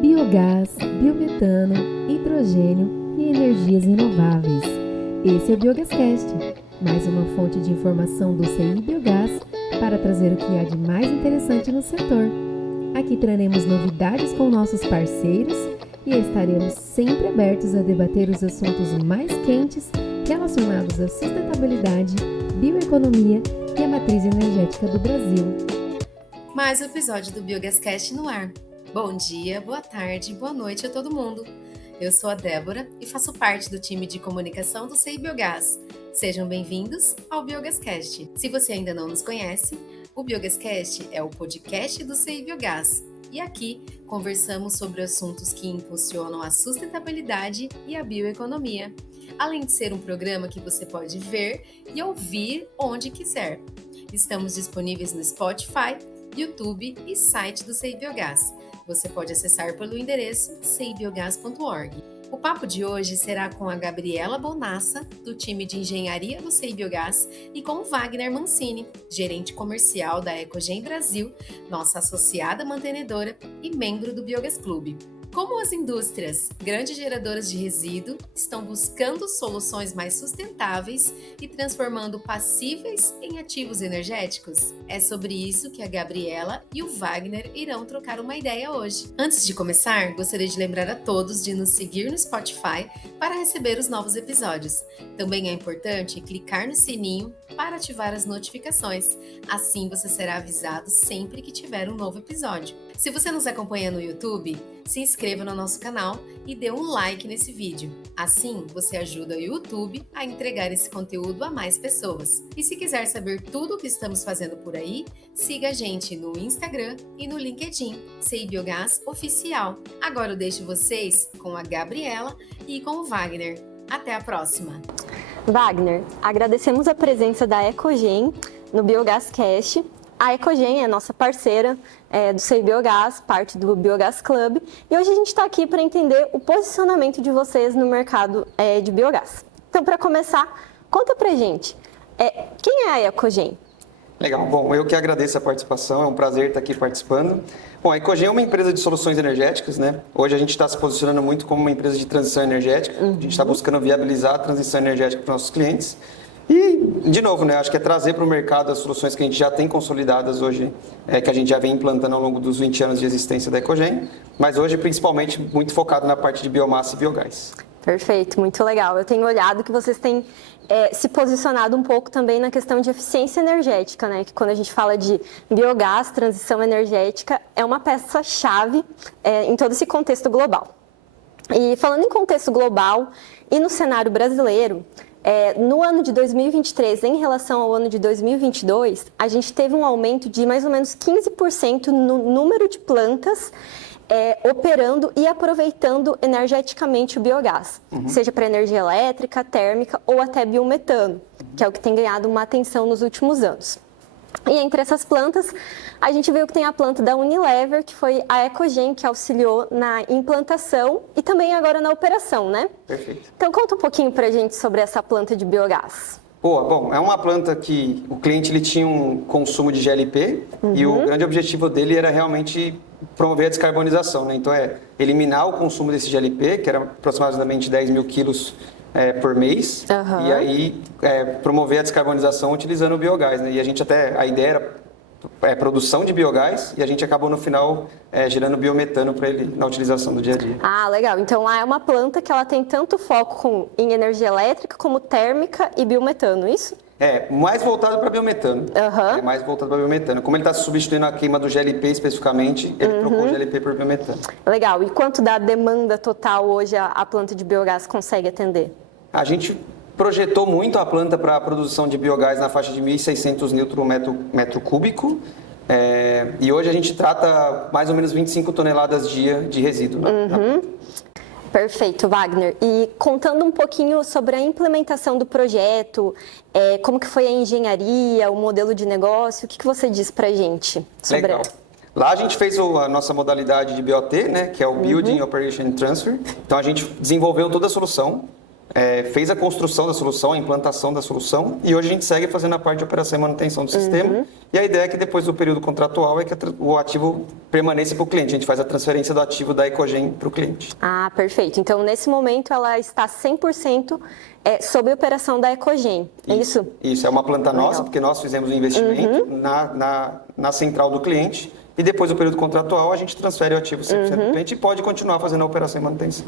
biogás, biometano, hidrogênio e energias renováveis. Esse é o BiogasCast, mais uma fonte de informação do CI Biogás para trazer o que há de mais interessante no setor. Aqui traremos novidades com nossos parceiros e estaremos sempre abertos a debater os assuntos mais quentes relacionados à sustentabilidade, bioeconomia e a matriz energética do Brasil. Mais um episódio do BiogasCast no ar. Bom dia, boa tarde, boa noite a todo mundo. Eu sou a Débora e faço parte do time de comunicação do CI Biogás. Sejam bem-vindos ao BiogasCast. Se você ainda não nos conhece, o BiogasCast é o podcast do CI Biogás. E aqui conversamos sobre assuntos que impulsionam a sustentabilidade e a bioeconomia, além de ser um programa que você pode ver e ouvir onde quiser. Estamos disponíveis no Spotify, YouTube e site do CI Biogás. Você pode acessar pelo endereço cibiogás.org. O papo de hoje será com a Gabriela Bonassa, do time de engenharia do CI Biogás, e com o Wagner Mancini, gerente comercial da Ecogen Brasil, nossa associada mantenedora e membro do Biogas Clube. Como as indústrias, grandes geradoras de resíduo, estão buscando soluções mais sustentáveis e transformando passíveis em ativos energéticos? É sobre isso que a Gabriela e o Wagner irão trocar uma ideia hoje. Antes de começar, gostaria de lembrar a todos de nos seguir no Spotify para receber os novos episódios. Também é importante clicar no sininho para ativar as notificações. Assim você será avisado sempre que tiver um novo episódio. Se você nos acompanha no YouTube, se inscreva no nosso canal e dê um like nesse vídeo. Assim, você ajuda o YouTube a entregar esse conteúdo a mais pessoas. E se quiser saber tudo o que estamos fazendo por aí, siga a gente no Instagram e no LinkedIn, CI Biogás Oficial. Agora eu deixo vocês com a Gabriela e com o Wagner. Até a próxima! Wagner, agradecemos a presença da Ecogen no BiogasCast. A Ecogen é nossa parceira do CI Biogás, parte do Biogas Club, e hoje a gente está aqui para entender o posicionamento de vocês no mercado de biogás. Então, para começar, conta pra gente, quem é a Ecogen? Legal, bom, eu que agradeço a participação, é um prazer estar aqui participando. Bom, a Ecogen é uma empresa de soluções energéticas, né? Hoje a gente está se posicionando muito como uma empresa de transição energética, A gente está buscando viabilizar a transição energética para os nossos clientes. E, de novo, né, acho que é trazer para o mercado as soluções que a gente já tem consolidadas hoje, que a gente já vem implantando ao longo dos 20 anos de existência da Ecogen, mas hoje principalmente muito focado na parte de biomassa e biogás. Perfeito, muito legal. Eu tenho olhado que vocês têm se posicionado um pouco também na questão de eficiência energética, né? Que quando a gente fala de biogás, transição energética, é uma peça-chave em todo esse contexto global. E falando em contexto global e no cenário brasileiro, no ano de 2023, em relação ao ano de 2022, a gente teve um aumento de mais ou menos 15% no número de plantas operando e aproveitando energeticamente o biogás, seja para energia elétrica, térmica ou até biometano, que é o que tem ganhado uma atenção nos últimos anos. E entre essas plantas, a gente viu que tem a planta da Unilever, que foi a Ecogen que auxiliou na implantação e também agora na operação, né? Perfeito. Então conta um pouquinho pra gente sobre essa planta de biogás. Bom, é uma planta que o cliente ele tinha um consumo de GLP e o grande objetivo dele era realmente promover a descarbonização, né? Então eliminar o consumo desse GLP, que era aproximadamente 10 mil quilos por mês, e aí promover a descarbonização utilizando o biogás, né? E a ideia era produção de biogás e a gente acabou no final gerando biometano para ele na utilização do dia a dia. Ah, legal. Então lá é uma planta que ela tem tanto foco em energia elétrica como térmica e biometano, isso? Mais voltado para biometano. Mais voltado para biometano. Como ele está substituindo a queima do GLP especificamente, ele trocou o GLP por biometano. Legal. E quanto da demanda total hoje a planta de biogás consegue atender? A gente projetou muito a planta para a produção de biogás na faixa de 1.600 Nm cúbico. E hoje a gente trata mais ou menos 25 toneladas dia de resíduo. Perfeito, Wagner. E contando um pouquinho sobre a implementação do projeto, como que foi a engenharia, o modelo de negócio, o que você diz pra gente sobre Legal. Lá a gente fez a nossa modalidade de BOT, né, que é o Building Operation and Transfer. Então a gente desenvolveu toda a solução. fez a construção da solução, a implantação da solução, e hoje a gente segue fazendo a parte de operação e manutenção do sistema. E a ideia é que depois do período contratual é que o ativo permaneça para o cliente. A gente faz a transferência do ativo da Ecogen para o cliente. Ah, perfeito. Então, nesse momento, ela está 100% sob a operação da Ecogen, é isso? Isso, é uma planta nossa, porque nós fizemos o investimento na central do cliente. E depois do período contratual, a gente transfere o ativo 100% do cliente e pode continuar fazendo a operação e manutenção.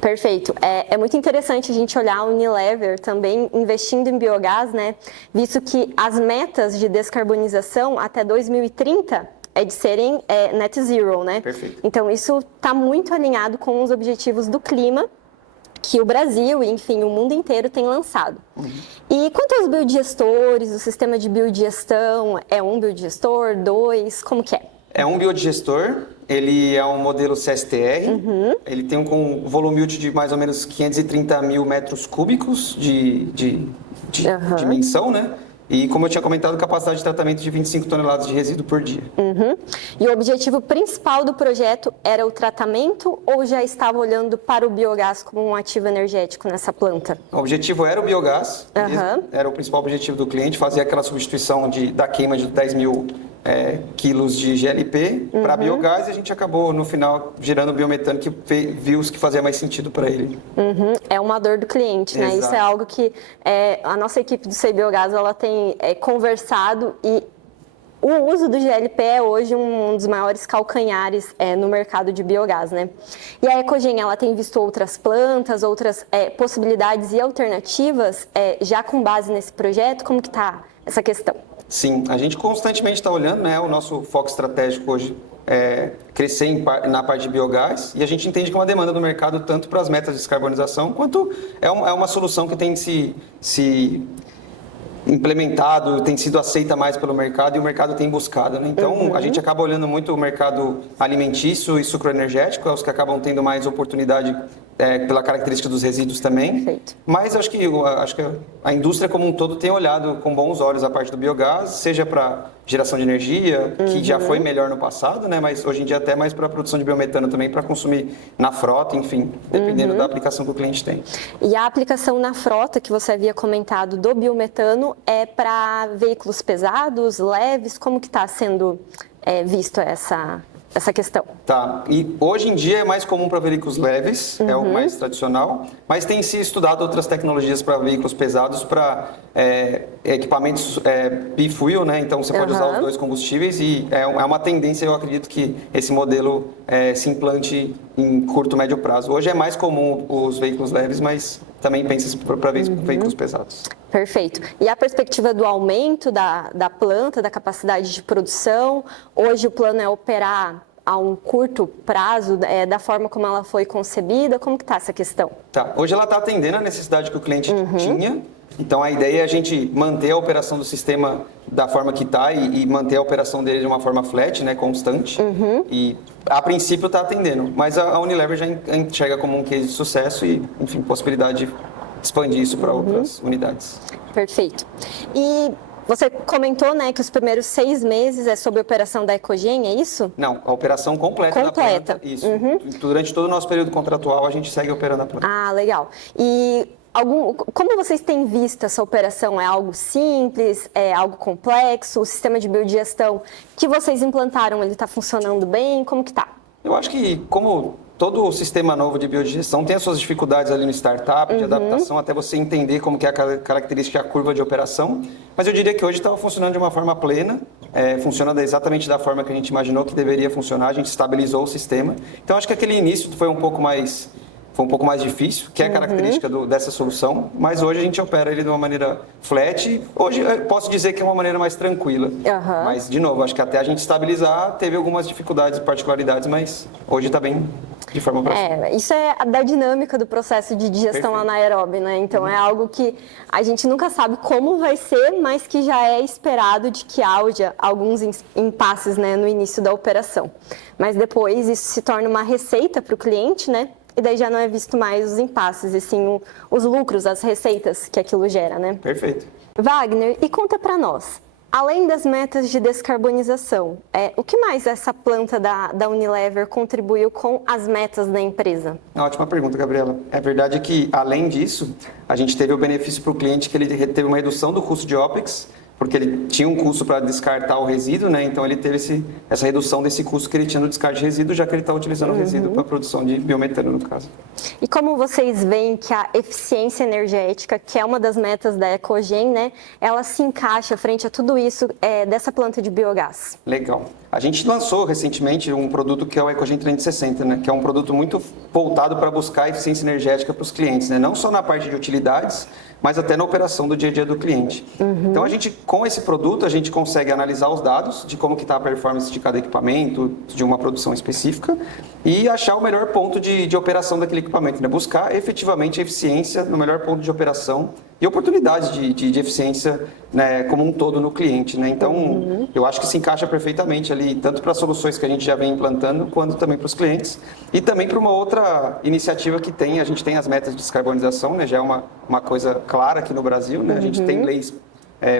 Perfeito. É muito interessante a gente olhar a Unilever também investindo em biogás, né? Visto que as metas de descarbonização até 2030 é de serem net zero, né? Perfeito. Então, isso está muito alinhado com os objetivos do clima que o Brasil e, enfim, o mundo inteiro tem lançado. E quanto aos biodigestores, o sistema de biodigestão, é um biodigestor, 2, como que é? É um biodigestor, ele é um modelo CSTR, ele tem um volume útil de mais ou menos 530 mil metros cúbicos de dimensão, né? E, como eu tinha comentado, capacidade de tratamento de 25 toneladas de resíduo por dia. E o objetivo principal do projeto era o tratamento ou já estava olhando para o biogás como um ativo energético nessa planta? O objetivo era o biogás, era o principal objetivo do cliente, fazer aquela substituição da queima de 10 mil quilos de GLP para biogás, e a gente acabou, no final, gerando biometano, que viu que fazia mais sentido para ele. É uma dor do cliente, né? Exato. Isso é algo que a nossa equipe do Sei Biogás, ela tem conversado, e o uso do GLP é hoje um dos maiores calcanhares no mercado de biogás, né? E a Ecogen, ela tem visto outras plantas, outras possibilidades e alternativas já com base nesse projeto? Como que está essa questão? Sim, a gente constantemente está olhando, né? O nosso foco estratégico hoje é crescer na parte de biogás, e a gente entende que é uma demanda do mercado tanto para as metas de descarbonização, quanto é uma solução que tem se implementado, tem sido aceita mais pelo mercado e o mercado tem buscado, né? Então, a gente acaba olhando muito o mercado alimentício e sucroenergético, é os que acabam tendo mais oportunidade pela característica dos resíduos também. Perfeito. Mas acho que a indústria como um todo tem olhado com bons olhos a parte do biogás, seja para geração de energia, que já foi melhor no passado, né? Mas hoje em dia até mais para a produção de biometano também, para consumir na frota, enfim, dependendo da aplicação que o cliente tem. E a aplicação na frota, que você havia comentado, do biometano, é para veículos pesados, leves? Como que está sendo visto essa questão? Tá, e hoje em dia é mais comum para veículos leves, é o mais tradicional, mas tem se estudado outras tecnologias para veículos pesados, para equipamentos bifuel, né? Então você pode usar os dois combustíveis, e é uma tendência, eu acredito, que esse modelo se implante em curto, médio prazo. Hoje é mais comum os veículos leves, mas também pensa para veículos pesados. Perfeito. E a perspectiva do aumento da planta, da capacidade de produção, hoje o plano é operar a um curto prazo, da forma como ela foi concebida? Como que está essa questão? Tá. Hoje ela está atendendo a necessidade que o cliente tinha. Então, a ideia é a gente manter a operação do sistema da forma que está e manter a operação dele de uma forma flat, né, constante. E, a princípio, está atendendo. Mas a Unilever já enxerga como um case de sucesso e, enfim, possibilidade de expandir isso para outras unidades. Perfeito. E você comentou, né, que os primeiros 6 meses é sob a operação da Ecogen, é isso? Não, a operação completa da planta. Isso. Durante todo o nosso período contratual, a gente segue operando a planta. Ah, legal. E como vocês têm visto essa operação? É algo simples? É algo complexo? O sistema de biodigestão que vocês implantaram, ele está funcionando bem? Como que está? Eu acho que, como todo o sistema novo de biodigestão tem as suas dificuldades ali no startup, de adaptação, até você entender como que é a característica, a curva de operação. Mas eu diria que hoje estava funcionando de uma forma plena, funcionando exatamente da forma que a gente imaginou que deveria funcionar, a gente estabilizou o sistema. Então, acho que aquele início foi um pouco mais difícil, que é a característica dessa solução, mas hoje a gente opera ele de uma maneira flat. Hoje eu posso dizer que é uma maneira mais tranquila, mas, de novo, acho que até a gente estabilizar teve algumas dificuldades e particularidades, mas hoje está bem de forma próxima. Isso é da dinâmica do processo de digestão anaeróbica, né? Então é algo que a gente nunca sabe como vai ser, mas que já é esperado de que haja alguns impasses, né, no início da operação. Mas depois isso se torna uma receita para o cliente, né? E daí já não é visto mais os impasses, e sim os lucros, as receitas que aquilo gera, né? Perfeito. Wagner, e conta para nós, Além das metas de descarbonização, o que mais essa planta da Unilever contribuiu com as metas da empresa? Ótima pergunta, Gabriela. É verdade que, além disso, a gente teve o benefício para o cliente que ele teve uma redução do custo de OPEX, porque ele tinha um custo para descartar o resíduo, né? Então ele teve essa redução desse custo que ele tinha no descarte de resíduo, já que ele está utilizando o resíduo para a produção de biometano, no caso. E como vocês veem que a eficiência energética, que é uma das metas da Ecogen, né, ela se encaixa frente a tudo isso dessa planta de biogás? Legal. A gente lançou recentemente um produto que é o Ecogen 360, né? Que é um produto muito voltado para buscar eficiência energética para os clientes, né? Não só na parte de utilidades, mas até na operação do dia a dia do cliente. Então, com esse produto, a gente consegue analisar os dados de como que está a performance de cada equipamento, de uma produção específica, e achar o melhor ponto de operação daquele equipamento, né? Buscar efetivamente a eficiência no melhor ponto de operação e oportunidades de eficiência, né, como um todo no cliente, né? Então, eu acho que se encaixa perfeitamente ali, tanto para as soluções que a gente já vem implantando, quanto também para os clientes, e também para uma outra iniciativa que a gente tem as metas de descarbonização, né? Já é uma coisa clara aqui no Brasil, né? A gente tem leis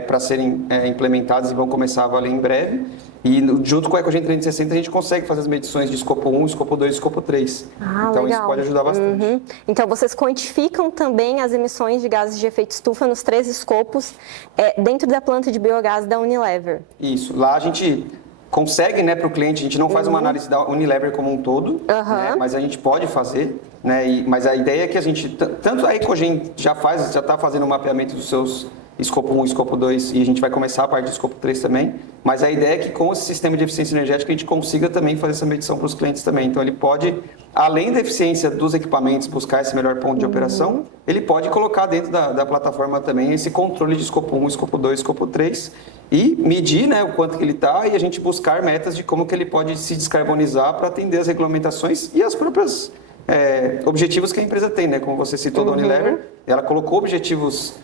para serem implementadas e vão começar a valer em breve. E junto com a Ecogen 360 a gente consegue fazer as medições de escopo 1, escopo 2 e escopo 3. Então legal. Isso pode ajudar bastante. Então vocês quantificam também as emissões de gases de efeito estufa nos 3 escopos dentro da planta de biogás da Unilever. Isso. Lá a gente consegue, né, para o cliente, a gente não faz uma análise da Unilever como um todo, né, mas a gente pode fazer, né, mas a ideia é que a gente, tanto a Ecogen já está fazendo o mapeamento dos seus escopo 1 e escopo 2, e a gente vai começar a parte do escopo 3 também, mas a ideia é que com esse sistema de eficiência energética a gente consiga também fazer essa medição para os clientes também. Então ele pode, além da eficiência dos equipamentos, buscar esse melhor ponto de operação, ele pode colocar dentro da plataforma também esse controle de escopo 1, escopo 2, escopo 3 e medir, né, o quanto que ele está e a gente buscar metas de como que ele pode se descarbonizar para atender as regulamentações e as próprias objetivos que a empresa tem, né? Como você citou da Unilever, ela colocou objetivos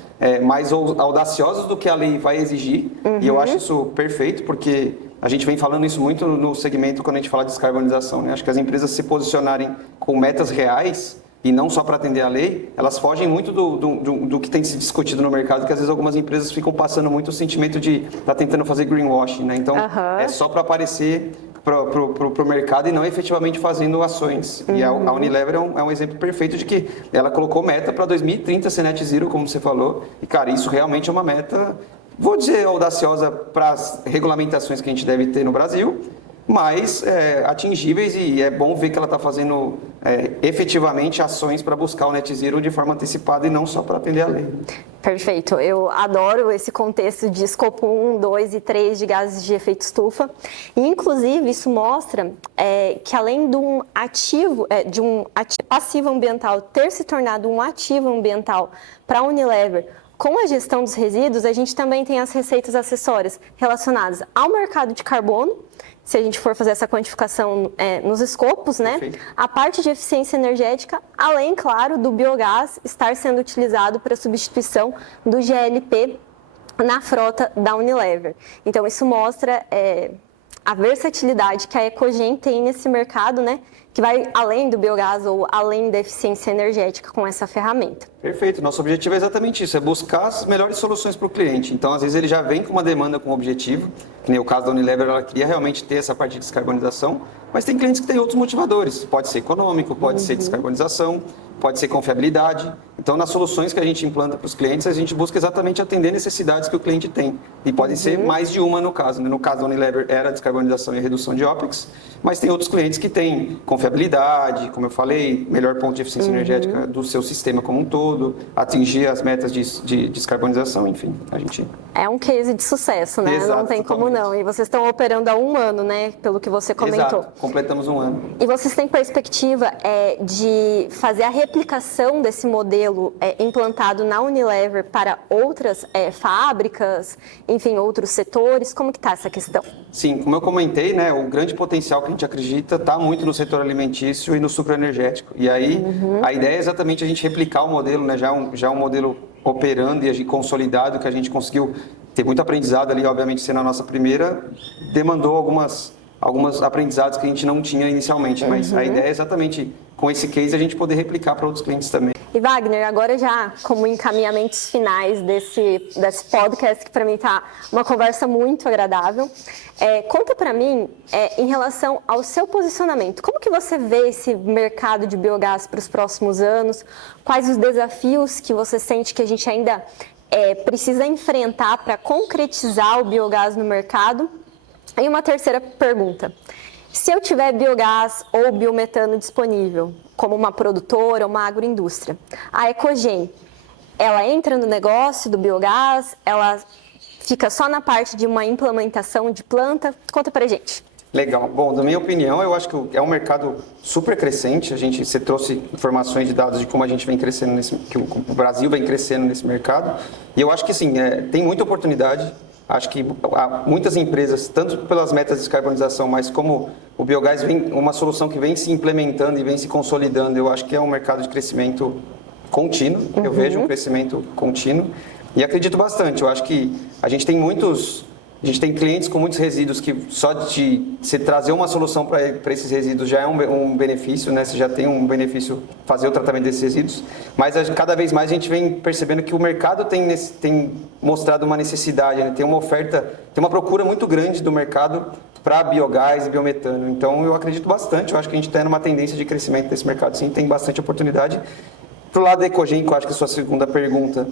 mais audaciosos do que a lei vai exigir, e eu acho isso perfeito, porque a gente vem falando isso muito no segmento quando a gente fala de descarbonização, né? Acho que as empresas se posicionarem com metas reais e não só para atender a lei, elas fogem muito do que tem se discutido no mercado, que às vezes algumas empresas ficam passando muito o sentimento de estar tentando fazer greenwashing, né? Então, é só para aparecer para o mercado e não efetivamente fazendo ações. E a Unilever é um exemplo perfeito de que ela colocou meta para 2030 ser net zero, como você falou, e cara, isso realmente é uma meta, vou dizer, audaciosa para as regulamentações que a gente deve ter no Brasil, mas atingíveis, e é bom ver que ela está fazendo efetivamente ações para buscar o net zero de forma antecipada e não só para atender a lei. Perfeito, eu adoro esse contexto de escopo 1, 2 e 3 de gases de efeito estufa, e inclusive isso mostra que além de um passivo ambiental ter se tornado um ativo ambiental para a Unilever, com a gestão dos resíduos, a gente também tem as receitas acessórias relacionadas ao mercado de carbono, se a gente for fazer essa quantificação nos escopos, né? Perfeito. A parte de eficiência energética, além, claro, do biogás estar sendo utilizado para substituição do GLP na frota da Unilever. Então, isso mostra a versatilidade que a Ecogen tem nesse mercado, né? Que vai além do biogás ou além da eficiência energética com essa ferramenta. Perfeito. Nosso objetivo é exatamente isso, é buscar as melhores soluções para o cliente. Então, às vezes, ele já vem com uma demanda, com um objetivo, que nem o caso da Unilever, ela queria realmente ter essa parte de descarbonização, mas tem clientes que têm outros motivadores. Pode ser econômico, pode ser descarbonização, pode ser confiabilidade. Então, nas soluções que a gente implanta para os clientes, a gente busca exatamente atender necessidades que o cliente tem. E podem ser mais de uma no caso, né? No caso da Unilever, era descarbonização e redução de OPEX, mas tem outros clientes que têm confiabilidade, como eu falei, melhor ponto de eficiência energética do seu sistema como um todo, atingir as metas de descarbonização, enfim, a gente... É um case de sucesso, né? Exato, não tem como totalmente. não. E vocês estão operando há 1 ano, né? Pelo que você comentou. Exato, completamos 1 ano. E vocês têm perspectiva de fazer a replicação desse modelo implantado na Unilever para outras fábricas, enfim, outros setores? Como que está essa questão? Sim, como eu comentei, né, o grande potencial que a gente acredita está muito no setor alimentício e no sucroenergético. E aí, a ideia é exatamente a gente replicar o modelo, né, já um modelo operando e consolidado, que a gente conseguiu ter muito aprendizado ali, obviamente, sendo a nossa primeira, demandou alguns aprendizados que a gente não tinha inicialmente, mas a ideia é exatamente, com esse case, a gente poder replicar para outros clientes também. E Wagner, agora já como encaminhamentos finais desse podcast, que para mim tá uma conversa muito agradável, conta para mim em relação ao seu posicionamento. Como que você vê esse mercado de biogás para os próximos anos? Quais os desafios que você sente que a gente ainda precisa enfrentar para concretizar o biogás no mercado? E uma terceira pergunta. Se eu tiver biogás ou biometano disponível, como uma produtora ou uma agroindústria, a Ecogen, ela entra no negócio do biogás? Ela fica só na parte de uma implementação de planta? Conta pra gente. Legal. Bom, na minha opinião, eu acho que é um mercado super crescente. Você trouxe informações de dados de como a gente vem crescendo que o Brasil vem crescendo nesse mercado. E eu acho que sim, tem muita oportunidade. Acho que muitas empresas, tanto pelas metas de descarbonização, mas como o biogás vem uma solução que vem se implementando e vem se consolidando, eu acho que é um mercado de crescimento contínuo. Eu vejo um crescimento contínuo e acredito bastante. Eu acho que a gente tem clientes com muitos resíduos que só de se trazer uma solução para esses resíduos já é um benefício, né? Você já tem um benefício fazer o tratamento desses resíduos, mas cada vez mais a gente vem percebendo que o mercado tem mostrado uma necessidade, né? Tem uma oferta, tem uma procura muito grande do mercado para biogás e biometano. Então eu acredito bastante, eu acho que a gente está numa tendência de crescimento desse mercado, sim, tem bastante oportunidade. Pro lado da Ecogen, que eu acho que é a sua segunda pergunta,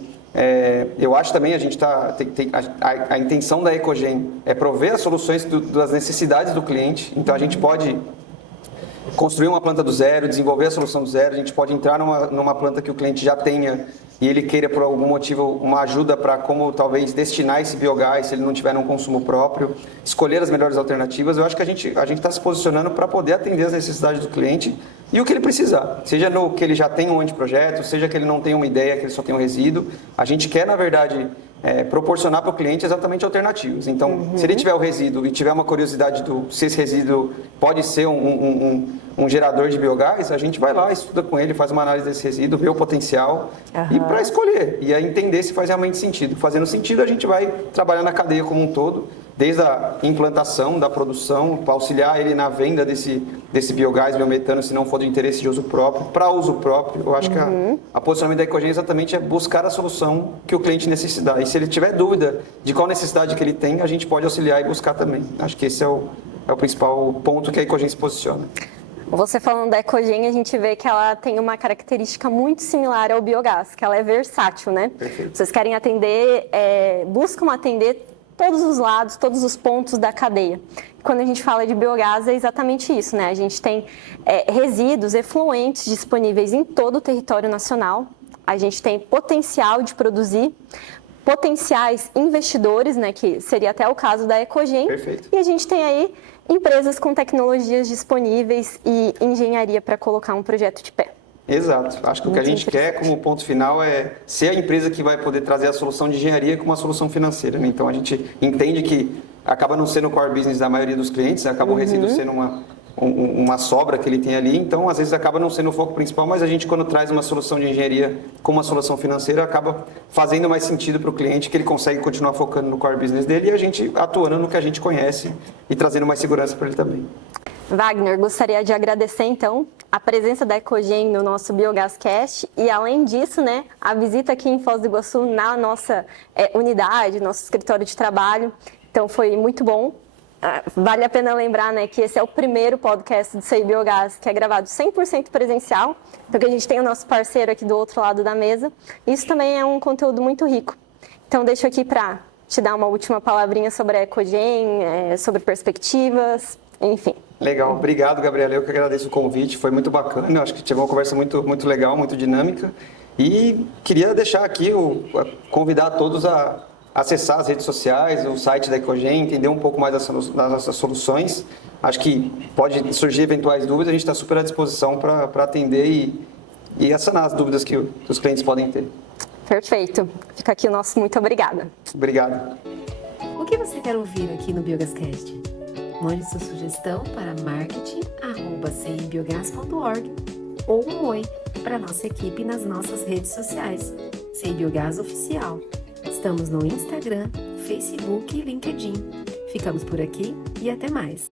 eu acho também a intenção da Ecogen é prover as soluções das necessidades do cliente. Então a gente pode construir uma planta do zero, desenvolver a solução do zero, a gente pode entrar numa planta que o cliente já tenha e ele queira por algum motivo uma ajuda para como talvez destinar esse biogás se ele não tiver um consumo próprio, escolher as melhores alternativas. Eu acho que a gente está se posicionando para poder atender as necessidades do cliente e o que ele precisar, seja no que ele já tem um anteprojeto, seja que ele não tenha uma ideia, que ele só tem um resíduo. A gente quer, na verdade, proporcionar para o cliente exatamente alternativas. Então, se ele tiver o resíduo e tiver uma curiosidade se esse resíduo pode ser um gerador de biogás, a gente vai lá, estuda com ele, faz uma análise desse resíduo, vê o potencial e para escolher e aí entender se faz realmente sentido. Fazendo sentido, a gente vai trabalhar na cadeia como um todo, desde a implantação da produção, para auxiliar ele na venda desse biogás, biometano, se não for de interesse de uso próprio, para uso próprio. Eu acho que a posicionamento da Ecogen exatamente é buscar a solução que o cliente necessitar. E se ele tiver dúvida de qual necessidade que ele tem, a gente pode auxiliar e buscar também. Acho que esse é o principal ponto que a Ecogen se posiciona. Você falando da Ecogen, a gente vê que ela tem uma característica muito similar ao biogás, que ela é versátil, né? Perfeito. Vocês querem atender, buscam atender todos os lados, todos os pontos da cadeia. Quando a gente fala de biogás, é exatamente isso, né? A gente tem resíduos efluentes disponíveis em todo o território nacional. A gente tem potencial de produzir, potenciais investidores, né? Que seria até o caso da Ecogen. Perfeito. E a gente tem aí empresas com tecnologias disponíveis e engenharia para colocar um projeto de pé. Exato. Acho que o que a gente quer como ponto final é ser a empresa que vai poder trazer a solução de engenharia com uma solução financeira, né? Então a gente entende que acaba não sendo o core business da maioria dos clientes, acaba o resíduo sendo uma sobra que ele tem ali, então às vezes acaba não sendo o foco principal, mas a gente quando traz uma solução de engenharia com uma solução financeira acaba fazendo mais sentido para o cliente, que ele consegue continuar focando no core business dele e a gente atuando no que a gente conhece e trazendo mais segurança para ele também. Wagner, gostaria de agradecer então a presença da Ecogen no nosso BiogasCast e além disso, né, a visita aqui em Foz do Iguaçu na nossa unidade, nosso escritório de trabalho. Então foi muito bom. Vale a pena lembrar, né, que esse é o primeiro podcast do CI Biogás que é gravado 100% presencial, porque a gente tem o nosso parceiro aqui do outro lado da mesa. Isso também é um conteúdo muito rico. Então deixo aqui para te dar uma última palavrinha sobre a Ecogen, sobre perspectivas, enfim. Legal, obrigado, Gabriela. Eu que agradeço o convite, foi muito bacana. Eu acho que tive uma conversa muito, muito legal, muito dinâmica. E queria deixar aqui, convidar todos a acessar as redes sociais, o site da Ecogen, entender um pouco mais das nossas soluções. Acho que pode surgir eventuais dúvidas, a gente está super à disposição para atender e sanar as dúvidas que os clientes podem ter. Perfeito. Fica aqui o nosso muito obrigada. Obrigado. O que você quer ouvir aqui no BiogasCast? Mande sua sugestão para marketing@cibiogas.org ou um oi para a nossa equipe nas nossas redes sociais. CI Biogás Oficial. Estamos no Instagram, Facebook e LinkedIn. Ficamos por aqui e até mais.